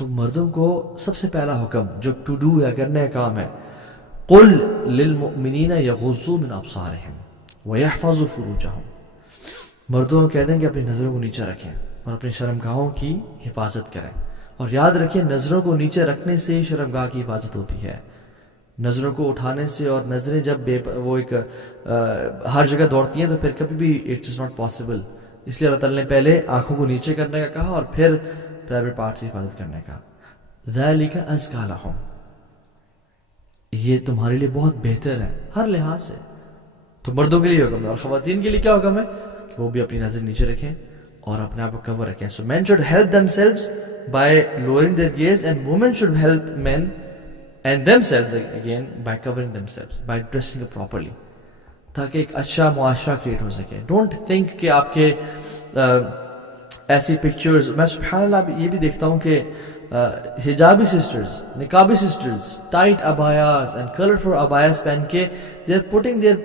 تو مردوں کو سب سے پہلا حکم جو ٹو ڈو ہے، کرنے کا کام ہے، قل للمؤمنین یغضوا من ابصارہم ویحفظوا فروجہم، مردوں کو کہہ دیں کہ اپنی نظروں کو نیچے رکھیں اور اپنی شرمگاہوں کی حفاظت کریں، اور یاد رکھیں نظروں کو نیچے رکھنے سے ہی شرمگاہ کی حفاظت ہوتی ہے، نظروں کو اٹھانے سے، اور نظریں جب وہ ایک ہر جگہ دوڑتی ہیں تو پھر کبھی بھی اٹ از ناٹ پاسبل، اس لیے اللہ تعالیٰ نے پہلے آنکھوں کو نیچے کرنے کا کہا اور پھر پرائیویٹ پارٹ سے حفاظت کرنے کا. ذَلِكَ أَزْكَىٰ لَهُمْ، یہ تمہارے لیے بہت بہتر ہے ہر لحاظ سے. تو مردوں کے لیے حکم ہے، اور خواتین کے لیے کیا حکم ہے کہ وہ بھی اپنی نظر نیچے رکھیں اور اپنے آپ کو کور رکھیں. So men should help themselves by lowering their gaze, and women should help men and themselves again by covering themselves, by dressing up properly, تاکہ ایک اچھا معاشرہ کریٹ ہو سکے. ڈونٹ تھنک کہ آپ کے ایسی پکچرز، میں سبحان اللہ یہ بھی دیکھتا ہوں کہ حجابی سسٹرز، نقابی sisters tight abayas and colourful abayas پہن کے they are putting their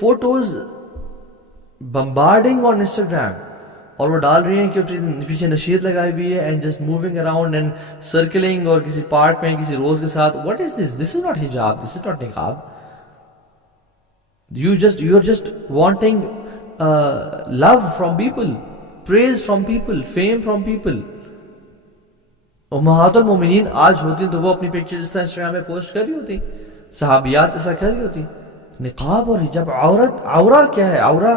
photos bombarding on Instagram, اور وہ ڈال رہی ہیں کہ پیچھے نشید لگائی ہوئی ہے and just moving around and سرکلنگ، اور کسی پارک میں کسی روز کے ساتھ. What is this? This is not حجاب، دس از ناٹ نقاب. You are just wanting love from people, praise from people, fame from people. امہات المومنین آج ہوتی تو وہ اپنی پکچر اس طرح انسٹاگرام میں پوسٹ کر رہی ہوتی، صحابیات اس طرح کر رہی ہوتی. نقاب اور حجاب، عورہ کیا ہے؟ عورہ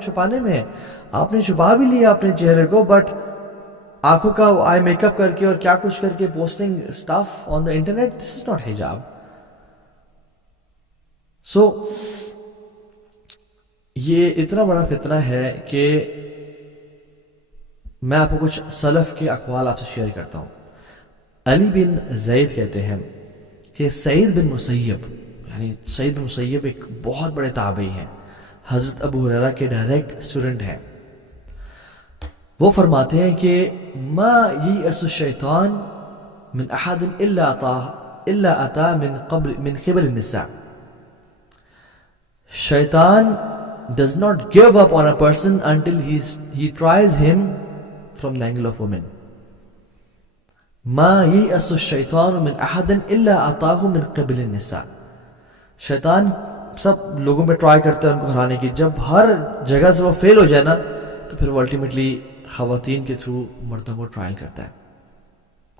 چھپانے میں ہے. آپ نے چھپا بھی لیا اپنے چہرے کو، بٹ آنکھوں کا آئی میک اپ کر کے اور کیا کچھ کر کے posting stuff on the internet, this is not حجاب. سو یہ اتنا بڑا فتنہ ہے کہ میں آپ کو کچھ سلف کے اقوال آپ سے شیئر کرتا ہوں. علی بن زید کہتے ہیں کہ سعید بن مسیب، یعنی سعید بن مسیب ایک بہت بڑے تابعی ہیں، حضرت ابو ہریرہ کے ڈائریکٹ اسٹوڈنٹ ہیں. وہ فرماتے ہیں کہ ما یئس الشیطان من احد الا اتا من قبل النساء. شیطان does not give up on a person until he tries him from the angle of women. ما ييأس الشيطان من أحد إلا أتاه من قبل النساء. شیطان سب لوگوں پہ ٹرائی کرتا ہے ان کو ہرانے کی، جب ہر جگہ سے وہ فیل ہو جائے نا تو پھر وہ الٹیمیٹلی خواتین کے تھرو مردوں کو ٹرائل کرتا ہے.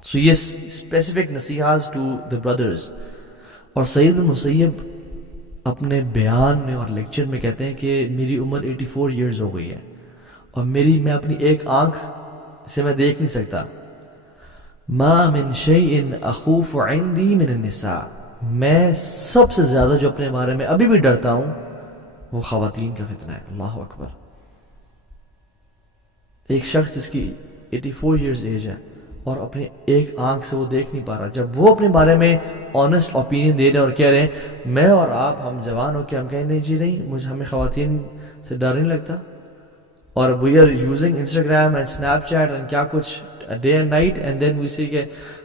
سو یہ اسپیسیفک نصیحات ٹو دا بردرز. اور سعید بن مسیب اپنے بیان میں اور لیکچر میں کہتے ہیں کہ میری عمر 84 ایئرز ہو گئی ہے اور میں اپنی ایک آنکھ سے میں دیکھ نہیں سکتا. ما من شیء اخوف عندی من النساء، میں سب سے زیادہ جو اپنے بارے میں ابھی بھی ڈرتا ہوں وہ خواتین کا فتنہ ہے. اللہ اکبر. ایک شخص جس کی 84 ایئرز ایج ہے اور اپنی ایک آنکھ سے وہ دیکھ نہیں پا رہا، جب وہ اپنے بارے میں آنیسٹ اوپینین دے رہے ہیں اور کہہ رہے ہیں میں اور آپ ہم جوان ہو کے ہم کہیں نہیں جی نہیں ہمیں خواتین سے ڈر نہیں لگتا، اور we are using Instagram and Snapchat and کیا کچھ day and night, and then we see کہ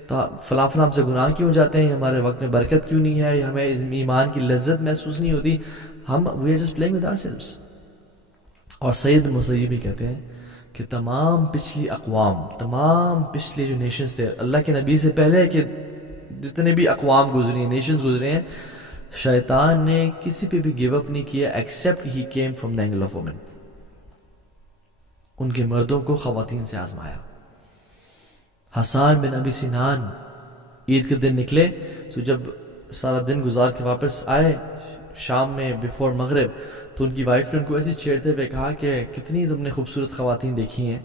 تو فلاں ہم سے گناہ کیوں جاتے ہیں، ہمارے وقت میں برکت کیوں نہیں ہے، ہمیں ایمان کی لذت محسوس نہیں ہوتی، ہم we are just playing with ourselves. اور سعید مسیب بھی کہتے ہیں کہ تمام پچھلی اقوام، تمام پچھلے جو نیشنز تھے اللہ کے نبی سے پہلے کہ جتنے بھی اقوام گزری ہیں، نیشنز گزرے ہیں، شیطان نے کسی پہ بھی گیو اپ نہیں کیا except he came from the angle of women. ان کے مردوں کو خواتین سے آزمایا. حسان بن ابی سنان عید کے دن نکلے، تو جب سارا دن گزار کے واپس آئے شام میں بیفور مغرب، تو ان کی وائف نے ان کو ایسے چھیڑتے ہوئے کہا کہ کتنی تم نے خوبصورت خواتین دیکھی ہیں.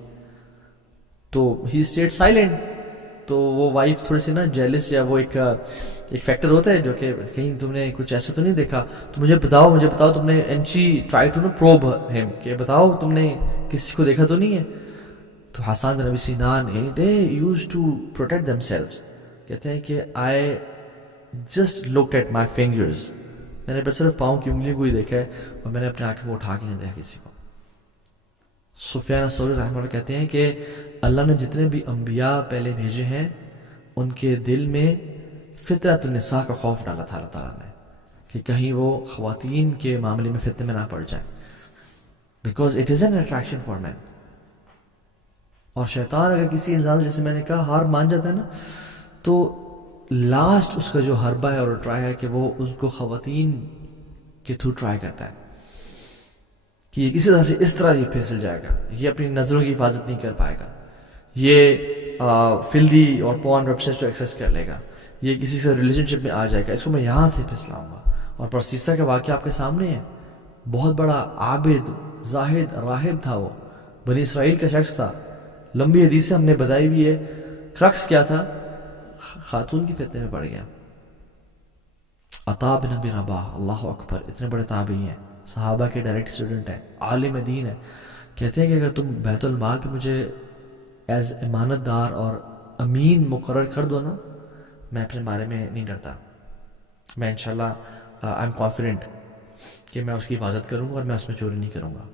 تو ہی اسٹیڈ سائلنٹ. تو وہ وائف تھوڑی سی نا جیلس، یا وہ ایک فیکٹر ہوتا ہے جو کہ کہیں تم نے کچھ ایسا تو نہیں دیکھا، تو مجھے بتاؤ تم نے. And she try to probe him کہ بتاؤ تم نے کسی کو دیکھا تو نہیں ہے. تو Hassan bin Abi Sinan they use to protect themselves, کہتے ہیں کہ I just looked at my fingers, میں نے بس صرف پاؤں کی انگلیوں کو ہی دیکھا ہے اور میں نے اپنے آنکھوں کو اٹھا کے نہیں دیکھا کسی کو. سفیان الثوری رحمہ اللہ کہتے ہیں کہ اللہ نے جتنے بھی انبیاء پہلے بھیجے ہیں ان کے دل میں فطرت النساء کا خوف ڈالا تھا اللہ تعالیٰ نے کہ کہیں وہ خواتین کے معاملے میں فتنے میں نہ پڑ جائیں، because it is an attraction for men. اور شیطان اگر کسی انسان سے، جیسے میں نے کہا، ہار مان جاتا ہے نا، تو لاسٹ اس کا جو حربہ ہے اور ٹرائی ہے کہ وہ اس کو خواتین کے تھرو ٹرائی کرتا ہے کہ یہ کسی طرح سے اس طرح ہی پھسل جائے گا، یہ اپنی نظروں کی حفاظت نہیں کر پائے گا، یہ فلدی اور پورن ویب سائٹ کو ایکسیس کر لے گا، یہ کسی سے ریلیشن شپ میں آ جائے گا، اس کو میں یہاں سے پھسلاؤں گا. اور پرسیسا کا واقعہ آپ کے سامنے ہے. بہت بڑا عابد، زاہد، راہب تھا وہ، بنی اسرائیل کا شخص تھا. لمبی حدیثیں ہم نے بتائی بھی ہے. کرکس کیا تھا؟ خاتون کی فتنے میں پڑ گیا. عطا بن ابی رباح، اللہ اکبر، اتنے بڑے تابعی ہیں، صحابہ کے ڈائریکٹ اسٹوڈنٹ ہیں، عالم دین ہے. کہتے ہیں کہ اگر تم بیت المال پہ مجھے ایز امانت دار اور امین مقرر کر دو نا، میں اپنے بارے میں نہیں ڈرتا، میں انشاءاللہ آئی ایم کانفیڈنٹ کہ میں اس کی حفاظت کروں گا اور میں اس میں چوری نہیں کروں گا.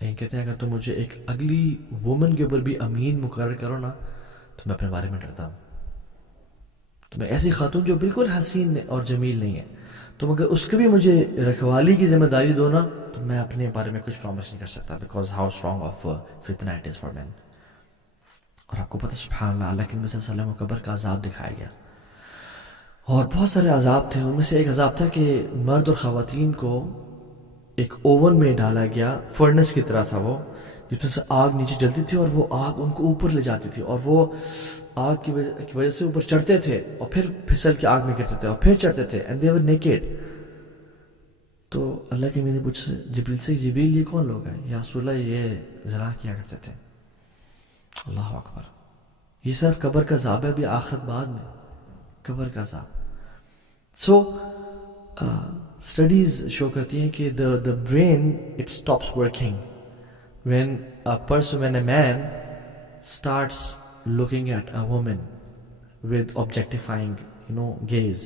لیکن کہتے ہیں اگر تم مجھے ایک اگلی وومن کے اوپر بھی امین مقرر کرو نا، تو میں اپنے بارے میں ڈرتا ہوں. تو میں ایسی خاتون جو بالکل حسین اور جمیل نہیں ہے، تم اگر اس کے بھی مجھے رکھوالی کی ذمہ داری دو نا، تو میں اپنے بارے میں کچھ پرومس نہیں کر سکتا، بیکاز ہاؤ اسٹرانگ آف فتنہ اٹ از فار مین. اور آپ کو پتہ سبحان اللہ، اللہ کے نبی صلی اللہ علیہ وسلم کو قبر کا عذاب دکھایا گیا، اور بہت سارے عذاب تھے. ان میں سے ایک عذاب تھا کہ مرد اور خواتین کو ایک اوون میں ڈالا گیا، فرنس کی طرح تھا وہ، جس میں سے آگ نیچے جلتی تھی اور وہ آگ ان کو اوپر لے جاتی تھی، اور وہ آگ کی وجہ سے اوپر چڑھتے تھے اور پھر پھسل کے آگ میں گرتے تھے اور پھر چڑھتے تھے، اینڈ دے ور نیکڈ. تو اللہ کے میں نے پوچھا جبریل سے، جبریل یہ کون لوگ ہیں؟ یا رسول اللہ یہ زنا کیا کرتے تھے. اللہ اکبر. یہ صرف قبر کا عذاب ہے، ابھی آخرت بعد میں قبر کا عذاب. سو اسٹڈیز شو کرتی ہیں کہ the brain it stops working when a man starts looking at a woman with objectifying gaze,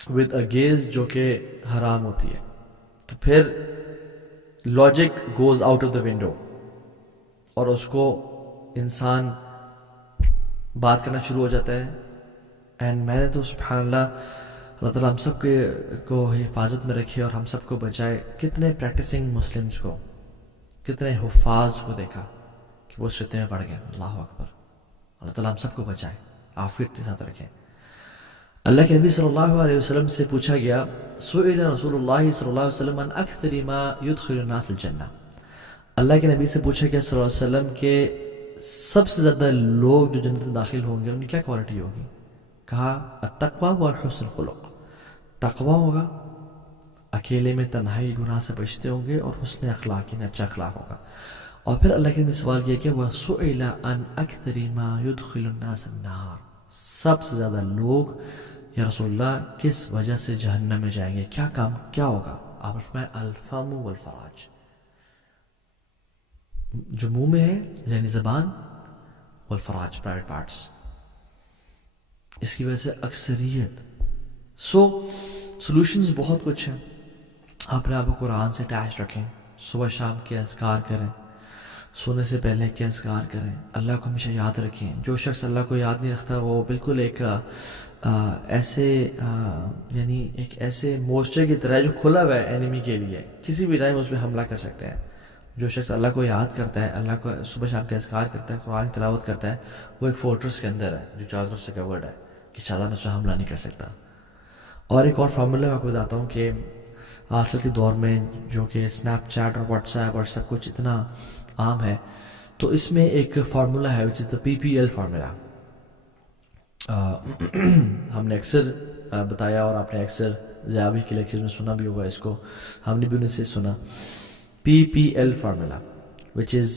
with a gaze جو کہ حرام ہوتی ہے. تو پھر logic goes out of the window اور اس کو انسان بات کرنا شروع ہو جاتا ہے. اینڈ میں نے تو سبحان اللہ، اللہ تعالیٰ ہم سب کو حفاظت میں رکھے اور ہم سب کو بچائے. کتنے پریکٹسنگ مسلمز کو، کتنے حفاظ کو دیکھا کہ وہ فتنے میں پڑ گئے. اللہ اکبر. اللہ تعالیٰ ہم سب کو بچائے، عافیت کے ساتھ رکھیں. اللہ کے نبی صلی اللہ علیہ وسلم سے پوچھا گیا، سئل رسول اللہ صلی اللہ علیہ وسلم عن اکثر ما يدخل الناس الجنہ. اللہ کے نبی سے پوچھا گیا صلی اللہ علیہ وسلم کہ سب سے زیادہ لوگ جو جنت میں داخل ہوں گے ان کی کیا کوالٹی ہوگی؟ کہا التقوی والحسن الخلق. تقوی ہوگا، اکیلے میں تنہائی گناہ سے بچتے ہوں گے، اور حسن اخلاق یعنی اچھا اخلاق ہوگا. اور پھر اللہ کے نبی سوال کیا کہ وَسُئِلَ عَنْ أَكْثَرِ مَا يُدْخِلُ النَّاسَ النَّارِ. سب سے زیادہ لوگ یا رسول اللہ کس وجہ سے جہنم میں جائیں گے، کیا کام کیا ہوگا؟ آپ فرمائیں الفم والفراج، جو منہ میں ہے یعنی زبان، والفراج پرائیویٹ پارٹس. اس کی وجہ سے اکثریت. سولوشنز بہت کچھ ہیں. آپ نے آپ کو قرآن سے اٹیچ رکھیں، صبح شام کے اذکار کریں، سونے سے پہلے کے اذکار کریں، اللہ کو ہمیشہ یاد رکھیں. جو شخص اللہ کو یاد نہیں رکھتا وہ بالکل ایک ایسے مورچے کی طرح جو کھلا ہوا ہے اینیمی کے لیے، کسی بھی ٹائم اس پہ حملہ کر سکتے ہیں. جو شخص اللہ کو یاد کرتا ہے، اللہ کو صبح شام کے اذکار کرتا ہے، قرآن کی تلاوت کرتا ہے، وہ ایک فورٹریس کے اندر ہے جو چاروں طرف سے کورڈ ہے کہ شیطان اس پہ حملہ نہیں کر سکتا. اور ایک اور فارمولا میں آپ کو بتاتا ہوں کہ آج کل کے دور میں جو کہ اسنیپ چیٹ اور واٹس ایپ اور سب کچھ اتنا عام ہے، تو اس میں ایک فارمولا ہے which is the PPL formula. ہم نے اکثر بتایا اور آپ نے اکثر زیابی کے لیکچر میں سنا بھی ہوگا اس کو، ہم نے بھی انہیں سے سنا. PPL فارمولا which is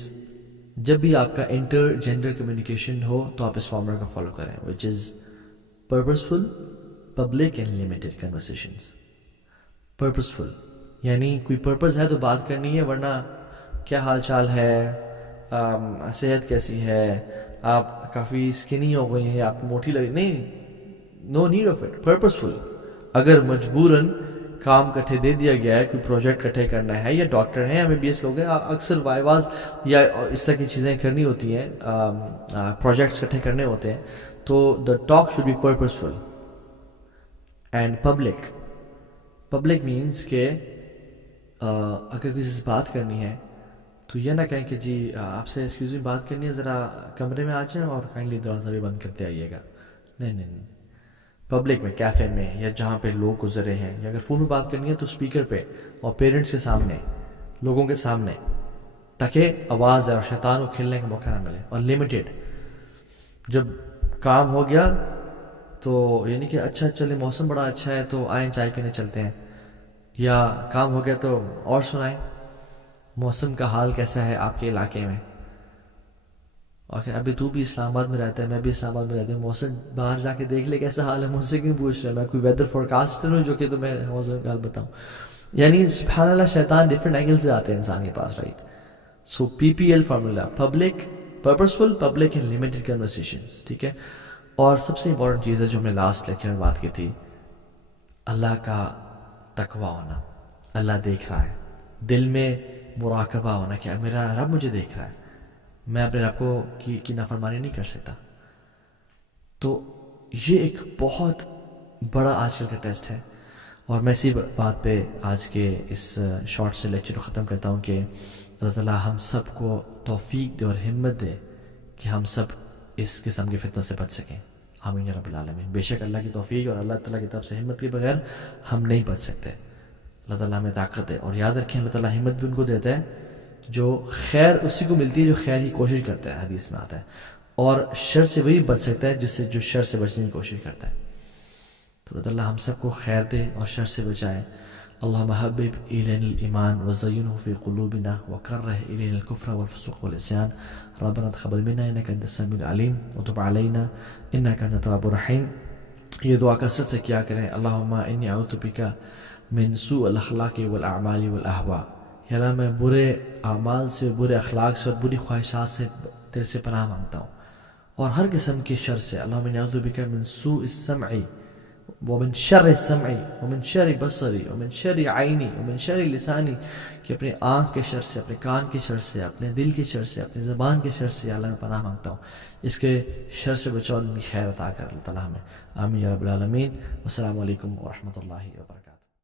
جب بھی آپ کا انٹر جینڈر کمیونیکیشن ہو تو آپ اس فارمولا کو فالو کریں، which is purposeful, public and limited conversations. purposeful یعنی کوئی پرپز ہے تو بات کرنی ہے، ورنہ کیا حال چال ہے، صحت کیسی ہے، آپ کافی اسکنی ہو گئی ہیں، آپ موٹی لگ، نہیں، no need of it. Purposeful. اگر مجبوراً کام کٹھے دے دیا گیا ہے، کوئی پروجیکٹ کٹھے کرنا ہے، یا ڈاکٹر ہیں، MBBS لوگ ہیں، اکثر وائواز یا اس طرح کی چیزیں کرنی ہوتی ہیں، پروجیکٹس کٹھے کرنے ہوتے ہیں، تو the talk should be purposeful and public. Public means کہ اگر کسی سے بات کرنی ہے تو یہ نہ کہیں کہ جی آپ سے ایکسکیوز می بات کرنی ہے، ذرا کمرے میں آ جائیں اور کائنڈلی دروازہ بھی بند کرتے آئیے گا. نہیں نہیں نہیں، پبلک میں، کیفے میں، یا جہاں پہ لوگ گزرے ہیں، یا اگر فون میں بات کرنی ہے تو اسپیکر پہ اور پیرنٹس کے سامنے، لوگوں کے سامنے، تاکہ آواز ہے اور شیطان کو کھیلنے کا موقع نہ ملے. اور لمیٹیڈ، جب کام ہو گیا تو یعنی کہ اچھا چلے موسم بڑا اچھا ہے تو آئیں چائے پینے چلتے ہیں، یا کام ہو گیا تو اور سنائیں موسم کا حال کیسا ہے آپ کے علاقے میں. اوکے، ابھی تو بھی اسلام آباد میں رہتا ہے، میں بھی اسلام آباد میں رہتا ہوں، موسم باہر جا کے دیکھ لے کیسا حال ہے، مجھ سے کیوں پوچھ رہا ہے؟ میں کوئی ویدر فورکاسٹر ہوں جو کہ تمہیں موسم کا حال بتاؤں؟ یعنی سبحان اللہ، شیطان ڈفرینٹ اینگل سے آتے ہیں انسان کے پاس، right. So PPL formula, public purposeful, public and limited conversations, ٹھیک ہے. اور سب سے امپورٹنٹ چیز ہے جو ہم نے لاسٹ لیکچر میں بات کی تھی، اللہ کا تقوی ہونا. اللہ دیکھ رہا ہے، دل میں مراقبہ ہونا کہ میرا رب مجھے دیکھ رہا ہے، میں اپنے رب کو کی نافرمانی نہیں کر سکتا. تو یہ ایک بہت بڑا آج کل کا ٹیسٹ ہے. اور میں اسی بات پہ آج کے اس شارٹ سے لیکچر کو ختم کرتا ہوں کہ اللہ تعالیٰ ہم سب کو توفیق دے اور ہمت دے کہ ہم سب اس قسم کے فتنوں سے بچ سکیں. آمین یا رب العالمین. بے شک اللہ کی توفیق اور اللہ تعالیٰ کی طرف سے ہمت کے بغیر ہم نہیں بچ سکتے. اللہ تعالیٰ ہمیں طاقت دے. اور یاد رکھیں اللہ تعالیٰ ہمت بھی ان کو دیتا ہے جو خیر اسی کو ملتی ہے جو خیر کی کوشش کرتا ہے، حدیث میں آتا ہے. اور شر سے وہی بچ سکتا ہے جو شر سے بچنے کی کوشش کرتا ہے. تو اللہ تعالیٰ ہم سب کو خیر دے اور شر سے بچائے. اللہم حبب الینا الایمان وزینہ فی قلوبنا وکرہ الینا الکفر والفسوق والعصیان ربنا تقبل منا انک انت السمیع العلیم وتب علینا انک انت التواب الرحیم. یہ دعا کثرت سے کیا کریں. اللہم انی اعوذ بک من سوء الاخلاق والاعمال والاہواء. یا اللہ میں برے اعمال سے، برے اخلاق سے اور بری خواہشات سے تیرے سے پناہ مانگتا ہوں، اور ہر قسم کی شر سے. اللہم انی اعوذ بک من سوء السمع ومن شر السمع ومن شر بصری ومن شر عینی ومن شر لسانی، کہ اپنے آنکھ کے شر سے، اپنے کان کے شر سے، اپنے دل کے شر سے، اپنے زبان کے شر سے اللہ میں پناہ مانگتا ہوں. اس کے شر سے بچاؤ، ان کی خیر عطا کر اللہ تعالیٰ ہمیں. آمین یا رب العالمین. والسلام علیکم ورحمۃ اللہ وبرکاتہ.